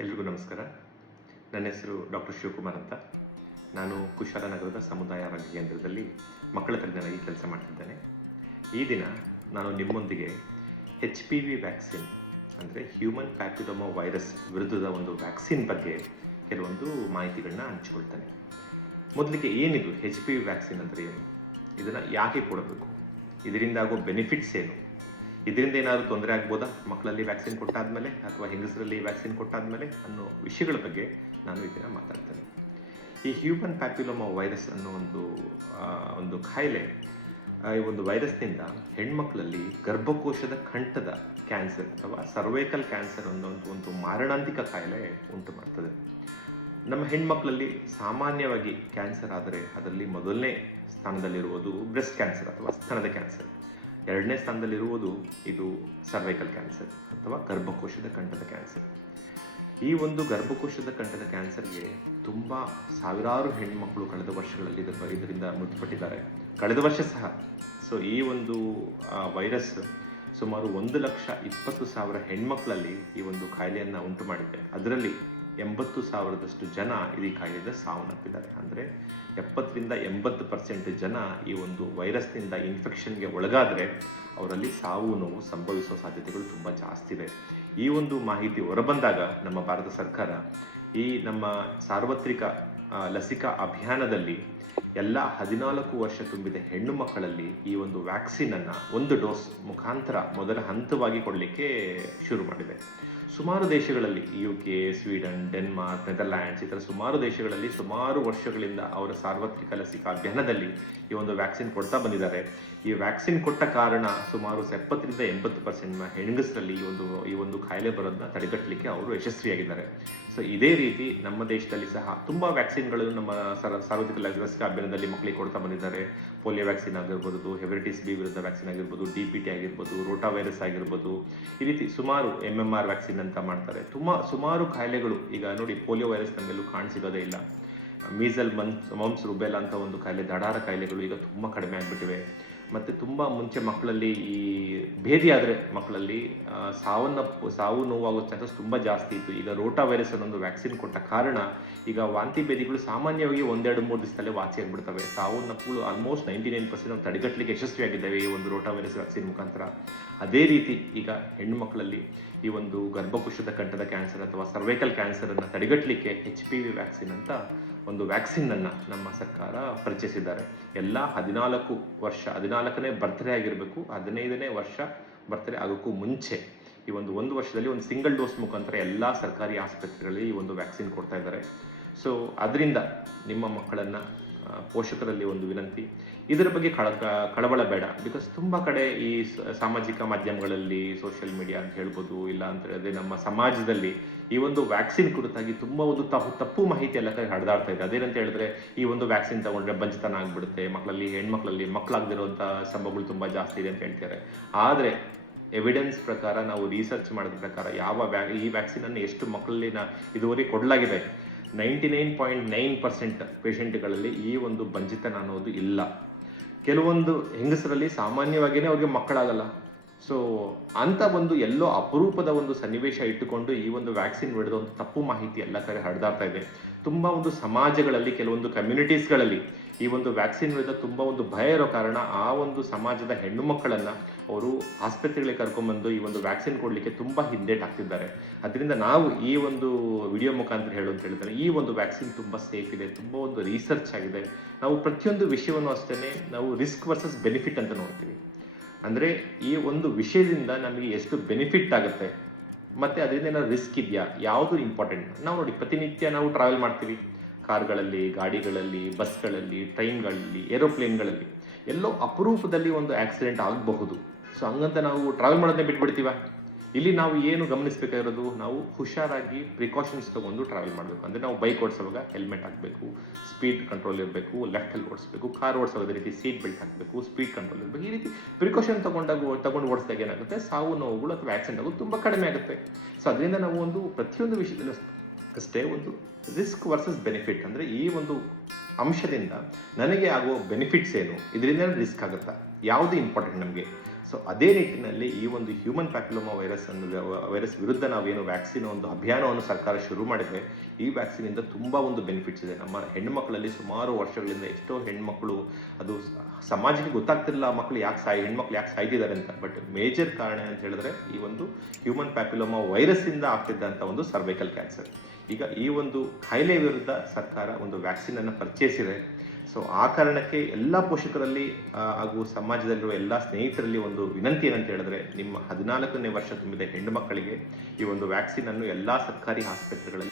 ಎಲ್ರಿಗೂ ನಮಸ್ಕಾರ. ನನ್ನ ಹೆಸರು ಡಾಕ್ಟರ್ ಶಿವಕುಮಾರ್ ಅಂತ. ನಾನು ಕುಶಾಲನಗರದ ಸಮುದಾಯ ಆರೋಗ್ಯ ಕೇಂದ್ರದಲ್ಲಿ ಮಕ್ಕಳ ತಜ್ಞನಾಗಿ ಕೆಲಸ ಮಾಡ್ತಿದ್ದೇನೆ. ಈ ದಿನ ನಾನು ನಿಮ್ಮೊಂದಿಗೆ HPV ವ್ಯಾಕ್ಸಿನ್ ಅಂದರೆ ಹ್ಯೂಮನ್ ಪ್ಯಾಪಿಲೋಮಾ ವೈರಸ್ ವಿರುದ್ಧದ ಒಂದು ವ್ಯಾಕ್ಸಿನ್ ಬಗ್ಗೆ ಕೆಲವೊಂದು ಮಾಹಿತಿಗಳನ್ನ ಹಂಚಿಕೊಳ್ತೇನೆ. ಮೊದಲಿಗೆ ಏನಿದು HPV ವ್ಯಾಕ್ಸಿನ್ ಅಂದರೆ ಏನು, ಇದನ್ನು ಯಾಕೆ ಕೊಡಬೇಕು, ಇದರಿಂದ ಆಗೋ ಬೆನಿಫಿಟ್ಸ್ ಏನು, ಇದರಿಂದ ಏನಾದರೂ ತೊಂದರೆ ಆಗ್ಬೋದಾ ಮಕ್ಕಳಲ್ಲಿ ವ್ಯಾಕ್ಸಿನ್ ಕೊಟ್ಟಾದ್ಮೇಲೆ ಅಥವಾ ಹೆಂಗಸರಲ್ಲಿ ವ್ಯಾಕ್ಸಿನ್ ಕೊಟ್ಟಾದ್ಮೇಲೆ ಅನ್ನೋ ವಿಷಯಗಳ ಬಗ್ಗೆ ನಾನು ಇದನ್ನು ಮಾತಾಡ್ತೇನೆ. ಈ ಹ್ಯೂಮನ್ ಪ್ಯಾಪಿಲೋಮಾ ವೈರಸ್ ಅನ್ನೋ ಒಂದು ಕಾಯಿಲೆ, ಈ ಒಂದು ವೈರಸ್ನಿಂದ ಹೆಣ್ಮಕ್ಳಲ್ಲಿ ಗರ್ಭಕೋಶದ ಕಂಠದ ಕ್ಯಾನ್ಸರ್ ಅಥವಾ ಸರ್ವೈಕಲ್ ಕ್ಯಾನ್ಸರ್ ಅನ್ನೋ ಒಂದು ಮಾರಣಾಂತಿಕ ಕಾಯಿಲೆ ಉಂಟು ಮಾಡ್ತದೆ. ನಮ್ಮ ಹೆಣ್ಮಕ್ಳಲ್ಲಿ ಸಾಮಾನ್ಯವಾಗಿ ಕ್ಯಾನ್ಸರ್ ಆದರೆ ಅದರಲ್ಲಿ ಮೊದಲನೇ ಸ್ಥಾನದಲ್ಲಿರುವುದು ಬ್ರೆಸ್ಟ್ ಕ್ಯಾನ್ಸರ್ ಅಥವಾ ಸ್ತನದ ಕ್ಯಾನ್ಸರ್. ಎರಡನೇ ಸ್ಥಾನದಲ್ಲಿರುವುದು ಇದು ಸರ್ವೈಕಲ್ ಕ್ಯಾನ್ಸರ್ ಅಥವಾ ಗರ್ಭಕೋಶದ ಕಂಠದ ಕ್ಯಾನ್ಸರ್. ಈ ಒಂದು ಗರ್ಭಕೋಶದ ಕಂಠದ ಕ್ಯಾನ್ಸರ್ಗೆ ತುಂಬ ಸಾವಿರಾರು ಹೆಣ್ಮಕ್ಳು ಕಳೆದ ವರ್ಷಗಳಲ್ಲಿ ಇದರಿಂದ ಮೃತಪಟ್ಟಿದ್ದಾರೆ, ಕಳೆದ ವರ್ಷ ಸಹ. ಸೊ ಈ ಒಂದು ವೈರಸ್ ಸುಮಾರು 1,20,000 ಹೆಣ್ಮಕ್ಳಲ್ಲಿ ಈ ಒಂದು ಕಾಯಿಲೆಯನ್ನು ಉಂಟು ಮಾಡಿದೆ. ಅದರಲ್ಲಿ 80,000ದಷ್ಟು ಜನ ಈ ಕಾಯಿಲೆಯಿಂದ ಸಾವನ್ನಪ್ಪಿದ್ದಾರೆ. ಅಂದರೆ 70-80% ಜನ ಈ ಒಂದು ವೈರಸ್ನಿಂದ ಇನ್ಫೆಕ್ಷನ್ಗೆ ಒಳಗಾದರೆ ಅವರಲ್ಲಿ ಸಾವು ನೋವು ಸಂಭವಿಸುವ ಸಾಧ್ಯತೆಗಳು ತುಂಬ ಜಾಸ್ತಿ ಇದೆ. ಈ ಒಂದು ಮಾಹಿತಿ ಹೊರಬಂದಾಗ ನಮ್ಮ ಭಾರತ ಸರ್ಕಾರ ಈ ನಮ್ಮ ಸಾರ್ವತ್ರಿಕ ಲಸಿಕಾ ಅಭಿಯಾನದಲ್ಲಿ ಎಲ್ಲ 14 ವರ್ಷ ತುಂಬಿದ ಹೆಣ್ಣು ಮಕ್ಕಳಲ್ಲಿ ಈ ಒಂದು ವ್ಯಾಕ್ಸಿನನ್ನು ಒಂದು ಡೋಸ್ ಮುಖಾಂತರ ಮೊದಲ ಹಂತವಾಗಿ ಕೊಡಲಿಕ್ಕೆ ಶುರು ಮಾಡಿದೆ. ಸುಮಾರು ದೇಶಗಳಲ್ಲಿ UK, ಸ್ವೀಡನ್, ಡೆನ್ಮಾರ್ಕ್, ನೆದರ್ಲ್ಯಾಂಡ್ಸ್ ಈ ಥರ ಸುಮಾರು ದೇಶಗಳಲ್ಲಿ ಸುಮಾರು ವರ್ಷಗಳಿಂದ ಅವರ ಸಾರ್ವತ್ರಿಕ ಲಸಿಕಾ ಅಭಿಯಾನದಲ್ಲಿ ಈ ಒಂದು ವ್ಯಾಕ್ಸಿನ್ ಕೊಡ್ತಾ ಬಂದಿದ್ದಾರೆ. ಈ ವ್ಯಾಕ್ಸಿನ್ ಕೊಟ್ಟ ಕಾರಣ ಸುಮಾರು 70-80% ಹೆಂಗಸರಲ್ಲಿ ಈ ಒಂದು ಕಾಯಿಲೆ ಬರೋದನ್ನ ತಡೆಗಟ್ಟಲಿಕ್ಕೆ ಅವರು ಯಶಸ್ವಿಯಾಗಿದ್ದಾರೆ. ಸೊ ಇದೇ ರೀತಿ ನಮ್ಮ ದೇಶದಲ್ಲಿ ಸಹ ತುಂಬ ವ್ಯಾಕ್ಸಿನ್ಗಳನ್ನು ನಮ್ಮ ಸಾರ್ವತ್ರಿಕ ಲಸಿಕಾ ಅಭಿಯಾನದಲ್ಲಿ ಮಕ್ಕಳಿಗೆ ಕೊಡ್ತಾ ಬಂದಿದ್ದಾರೆ. ಪೋಲಿಯೋ ವ್ಯಾಕ್ಸಿನ್ ಆಗಿರ್ಬೋದು, ಹೆಪಟೈಟಿಸ್ B ವಿರುದ್ಧ ವ್ಯಾಕ್ಸಿನ್ ಆಗಿರ್ಬೋದು, DPT ಆಗಿರ್ಬೋದು, ರೋಟಾ ವೈರಸ್ ಆಗಿರ್ಬೋದು, ಈ ರೀತಿ ಸುಮಾರು MMR ವ್ಯಾಕ್ಸಿನ್ ಅಂತ ಮಾಡ್ತಾರೆ. ಸುಮಾರು ಕಾಯಿಲೆಗಳು ಈಗ ನೋಡಿ, ಪೋಲಿಯೋ ವೈರಸ್ ನಮ್ಗೆಲ್ಲೂ ಕಾಣಿಸಿಗೋದೇ ಇಲ್ಲ. ಮೀಸಲ್, ಮಮ್ಸ್, ರುಬೆಲಾ ಅಂತ ಒಂದು ಕಾಯಿಲೆ, ದಡಾರ ಕಾಯಿಲೆಗಳು ಈಗ ತುಂಬ ಕಡಿಮೆ ಆಗಿಬಿಟ್ಟಿವೆ. ಮತ್ತು ತುಂಬ ಮುಂಚೆ ಮಕ್ಕಳಲ್ಲಿ ಈ ಭೇದಿ ಆದರೆ ಮಕ್ಕಳಲ್ಲಿ ಸಾವು ನೋವಾಗೋ ಚಾನ್ಸಸ್ ತುಂಬ ಜಾಸ್ತಿ ಇತ್ತು. ಈಗ ರೋಟಾ ವೈರಸ್ ಅನ್ನೊಂದು ವ್ಯಾಕ್ಸಿನ್ ಕೊಟ್ಟ ಕಾರಣ ಈಗ ವಾಂತಿ ಭೇದಿಗಳು ಸಾಮಾನ್ಯವಾಗಿ 1-2-3 ದಿವಸದಲ್ಲೇ ವಾಸಿ ಆಗಿಬಿಡ್ತವೆ. ಸಾವು ನಪ್ಪುಗಳು ಆಲ್ಮೋಸ್ಟ್ 99% ನಾವು ತಡೆಗಟ್ಟಲಿಕ್ಕೆ ಯಶಸ್ವಿಯಾಗಿದ್ದಾವೆ ಈ ಒಂದು ರೋಟಾ ವೈರಸ್ ವ್ಯಾಕ್ಸಿನ್ ಮುಖಾಂತರ. ಅದೇ ರೀತಿ ಈಗ ಹೆಣ್ಣು ಮಕ್ಕಳಲ್ಲಿ ಈ ಒಂದು ಗರ್ಭಕೋಶದ ಕಂಠದ ಕ್ಯಾನ್ಸರ್ ಅಥವಾ ಸರ್ವೈಕಲ್ ಕ್ಯಾನ್ಸರನ್ನು ತಡೆಗಟ್ಟಲಿಕ್ಕೆ HPV ವ್ಯಾಕ್ಸಿನ್ ಅಂತ ಒಂದು ವ್ಯಾಕ್ಸಿನನ್ನು ನಮ್ಮ ಸರ್ಕಾರ ಪರಿಚಯಿಸಿದ್ದಾರೆ. ಎಲ್ಲ 14 ವರ್ಷ, 14ನೇ ಬರ್ತ್ಡೇ ಆಗಿರಬೇಕು, 15ನೇ ವರ್ಷ ಬರ್ತ್ಡೇ ಆಗೋಕ್ಕೂ ಮುಂಚೆ ಈ ಒಂದು ವರ್ಷದಲ್ಲಿ ಒಂದು ಸಿಂಗಲ್ ಡೋಸ್ ಮುಖಾಂತರ ಎಲ್ಲ ಸರ್ಕಾರಿ ಆಸ್ಪತ್ರೆಗಳಲ್ಲಿ ಈ ಒಂದು ವ್ಯಾಕ್ಸಿನ್ ಕೊಡ್ತಾ ಇದ್ದಾರೆ. ಸೊ ಅದರಿಂದ ನಿಮ್ಮ ಮಕ್ಕಳನ್ನು ಪೋಷಕರಲ್ಲಿ ಒಂದು ವಿನಂತಿ, ಇದರ ಬಗ್ಗೆ ಕಳವಳ ಬೇಡ. ಬಿಕಾಸ್ ತುಂಬ ಕಡೆ ಈ ಸಾಮಾಜಿಕ ಮಾಧ್ಯಮಗಳಲ್ಲಿ, ಸೋಷಿಯಲ್ ಮೀಡಿಯಾ ಅಂತ ಹೇಳ್ಬೋದು, ಇಲ್ಲ ಅಂತ ಹೇಳಿದ್ರೆ ನಮ್ಮ ಸಮಾಜದಲ್ಲಿ ಈ ಒಂದು ವ್ಯಾಕ್ಸಿನ್ ಕುರಿತಾಗಿ ತುಂಬ ಒಂದು ತಪ್ಪು ಮಾಹಿತಿ ಎಲ್ಲ ಕಡೆ ಹರಿದಾಡ್ತಾ ಇದೆ. ಅದೇನಂತ ಹೇಳಿದ್ರೆ ಈ ಒಂದು ವ್ಯಾಕ್ಸಿನ್ ತಗೊಂಡ್ರೆ ಬಂಜತನ ಆಗ್ಬಿಡುತ್ತೆ, ಹೆಣ್ಮಕ್ಳಲ್ಲಿ ಮಕ್ಕಳಾಗದಿರುವಂಥ ಸಂಭವಗಳು ತುಂಬ ಜಾಸ್ತಿ ಇದೆ ಅಂತ ಹೇಳ್ತಾರೆ. ಆದರೆ ಎವಿಡೆನ್ಸ್ ಪ್ರಕಾರ, ನಾವು ರಿಸರ್ಚ್ ಮಾಡಿದ ಪ್ರಕಾರ ಈ ವ್ಯಾಕ್ಸಿನನ್ನು ಎಷ್ಟು ಮಕ್ಕಳಲ್ಲಿ ಇದುವರೆಗೆ ಕೊಡಲಾಗಿದೆ, 99.9% ಪೇಷಂಟ್ಗಳಲ್ಲಿ ಈ ಒಂದು ಬಂಜಿತನ ಅನ್ನೋದು ಇಲ್ಲ. ಕೆಲವೊಂದು ಹೆಂಗಸರಲ್ಲಿ ಸಾಮಾನ್ಯವಾಗಿಯೇ ಅವ್ರಿಗೆ ಮಕ್ಕಳಾಗಲ್ಲ. ಸೊ ಅಂತ ಒಂದು ಎಲ್ಲೋ ಅಪರೂಪದ ಒಂದು ಸನ್ನಿವೇಶ ಇಟ್ಟುಕೊಂಡು ಈ ಒಂದು ವ್ಯಾಕ್ಸಿನ್ ವಿಡಿದ ಒಂದು ತಪ್ಪು ಮಾಹಿತಿ ಎಲ್ಲ ಕಡೆ ಹರಿದಾಡ್ತಾ ಇದೆ. ತುಂಬ ಒಂದು ಸಮಾಜಗಳಲ್ಲಿ, ಕೆಲವೊಂದು ಕಮ್ಯುನಿಟೀಸ್ಗಳಲ್ಲಿ ಈ ಒಂದು ವ್ಯಾಕ್ಸಿನ್ ವಿರುದ್ಧ ತುಂಬ ಒಂದು ಭಯ ಇರೋ ಕಾರಣ ಆ ಒಂದು ಸಮಾಜದ ಹೆಣ್ಣು ಮಕ್ಕಳನ್ನು ಅವರು ಆಸ್ಪತ್ರೆಗಳಿಗೆ ಕರ್ಕೊಂಡ್ಬಂದು ಈ ಒಂದು ವ್ಯಾಕ್ಸಿನ್ ಕೊಡಲಿಕ್ಕೆ ತುಂಬ ಹಿಂದೇಟಾಗ್ತಿದ್ದಾರೆ. ಅದರಿಂದ ನಾವು ಈ ಒಂದು ವಿಡಿಯೋ ಮುಖಾಂತರ ಹೇಳಿದ್ರೆ ಈ ಒಂದು ವ್ಯಾಕ್ಸಿನ್ ತುಂಬ ಸೇಫ್ ಇದೆ, ತುಂಬ ಒಂದು ರಿಸರ್ಚ್ ಆಗಿದೆ. ನಾವು ಪ್ರತಿಯೊಂದು ವಿಷಯವನ್ನು ಅಷ್ಟೇ ನಾವು ರಿಸ್ಕ್ ವರ್ಸಸ್ ಬೆನಿಫಿಟ್ ಅಂತ ನೋಡ್ತೀವಿ. ಅಂದರೆ ಈ ಒಂದು ವಿಷಯದಿಂದ ನಮಗೆ ಎಷ್ಟು ಬೆನಿಫಿಟ್ ಆಗುತ್ತೆ ಮತ್ತು ಅದರಿಂದ ಏನಾದ್ರು ರಿಸ್ಕ್ ಇದೆಯಾ, ಯಾವುದು ಇಂಪಾರ್ಟೆಂಟ್. ನಾವು ನೋಡಿ, ಪ್ರತಿನಿತ್ಯ ನಾವು ಟ್ರಾವೆಲ್ ಮಾಡ್ತೀವಿ, ಕಾರ್ಗಳಲ್ಲಿ, ಗಾಡಿಗಳಲ್ಲಿ, ಬಸ್ಗಳಲ್ಲಿ, ಟ್ರೈನ್ಗಳಲ್ಲಿ, ಏರೋಪ್ಲೇನ್ಗಳಲ್ಲಿ. ಎಲ್ಲೋ ಅಪರೂಪದಲ್ಲಿ ಒಂದು ಆಕ್ಸಿಡೆಂಟ್ ಆಗಬಹುದು. ಸೊ ಹಂಗಂತ ನಾವು ಟ್ರಾವೆಲ್ ಮಾಡೋದನ್ನೇ ಬಿಟ್ಬಿಡ್ತೀವ. ಇಲ್ಲಿ ನಾವು ಏನು ಗಮನಿಸಬೇಕಾಗಿರೋದು, ನಾವು ಹುಷಾರಾಗಿ ಪ್ರಿಕಾಷನ್ಸ್ ತಗೊಂಡು ಟ್ರಾವೆಲ್ ಮಾಡಬೇಕು. ಅಂದರೆ ನಾವು ಬೈಕ್ ಓಡಿಸುವಾಗ ಹೆಲ್ಮೆಟ್ ಹಾಕಬೇಕು, ಸ್ಪೀಡ್ ಕಂಟ್ರೋಲ್ ಇರಬೇಕು, ಲೆಫ್ಟಲ್ಲಿ ಓಡಿಸ್ಬೇಕು. ಕಾರ್ ಓಡಿಸೋದ ರೀತಿ ಸೀಟ್ ಬೆಲ್ಟ್ ಹಾಕಬೇಕು, ಸ್ಪೀಡ್ ಕಂಟ್ರೋಲ್ ಇರಬೇಕು. ಈ ರೀತಿ ಪ್ರಿಕಾಷನ್ ತಗೊಂಡು ಓಡಿಸಿದಾಗ ಏನಾಗುತ್ತೆ, ಸಾವು ನೋವುಗಳು ಅಥವಾ ಆಕ್ಸಿಡೆಂಟ್ ಆಗೋದು ತುಂಬ ಕಡಿಮೆ ಆಗುತ್ತೆ. ಸೊ ಅದರಿಂದ ನಾವು ಪ್ರತಿಯೊಂದು ವಿಷಯದಲ್ಲೂ ಅಷ್ಟೇ ಒಂದು ರಿಸ್ಕ್ ವರ್ಸಸ್ ಬೆನಿಫಿಟ್, ಅಂದರೆ ಈ ಒಂದು ಅಂಶದಿಂದ ನನಗೆ ಆಗೋ ಬೆನಿಫಿಟ್ಸ್ ಏನು, ಇದರಿಂದ ರಿಸ್ಕ್ ಆಗುತ್ತಾ, ಯಾವುದು ಇಂಪಾರ್ಟೆಂಟ್ ನಮಗೆ ಸೊ ಅದೇ ನಿಟ್ಟಿನಲ್ಲಿ ಈ ಒಂದು ಹ್ಯೂಮನ್ ಪ್ಯಾಪಿಲೋಮಾ ವೈರಸ್ ವಿರುದ್ಧ ನಾವೇನು ವ್ಯಾಕ್ಸಿನ್ ಒಂದು ಅಭಿಯಾನವನ್ನು ಸರ್ಕಾರ ಶುರು ಮಾಡಿದ್ರೆ, ಈ ವ್ಯಾಕ್ಸಿನಿಂದ ತುಂಬ ಒಂದು ಬೆನಿಫಿಟ್ಸ್ ಇದೆ. ನಮ್ಮ ಹೆಣ್ಣುಮಕ್ಕಳಲ್ಲಿ ಸುಮಾರು ವರ್ಷಗಳಿಂದ ಎಷ್ಟೋ ಹೆಣ್ಮಕ್ಳು ಅದು ಸಮಾಜಕ್ಕೆ ಗೊತ್ತಾಗ್ತಿರಲಿಲ್ಲ ಮಕ್ಕಳು ಹೆಣ್ಮಕ್ಳು ಯಾಕೆ ಸಾಯ್ತಿದ್ದಾರೆ ಅಂತ. ಬಟ್ ಮೇಜರ್ ಕಾರಣ ಅಂತ ಹೇಳಿದ್ರೆ ಈ ಒಂದು ಹ್ಯೂಮನ್ ಪ್ಯಾಪಿಲೋಮಾ ವೈರಸ್ಸಿಂದ ಆಗ್ತಿದ್ದಂಥ ಒಂದು ಸರ್ವೈಕಲ್ ಕ್ಯಾನ್ಸರ್. ಈಗ ಈ ಒಂದು ಕಾಯಿಲೆ ವಿರುದ್ಧ ಸರ್ಕಾರ ಒಂದು ವ್ಯಾಕ್ಸಿನ್ ಅನ್ನು ಪರ್ಚೇಸಿದೆ. ಸೊ ಆ ಕಾರಣಕ್ಕೆ ಎಲ್ಲ ಪೋಷಕರಲ್ಲಿ ಹಾಗೂ ಸಮಾಜದಲ್ಲಿರುವ ಎಲ್ಲ ಸ್ನೇಹಿತರಲ್ಲಿ ಒಂದು ವಿನಂತಿ ಏನಂತ ಹೇಳಿದ್ರೆ, ನಿಮ್ಮ 14ನೇ ವರ್ಷ ತುಂಬಿದ ಹೆಣ್ಣು ಮಕ್ಕಳಿಗೆ ಈ ಒಂದು ವ್ಯಾಕ್ಸಿನ್ ಅನ್ನು ಎಲ್ಲ ಸರ್ಕಾರಿ ಆಸ್ಪತ್ರೆಗಳಲ್ಲಿ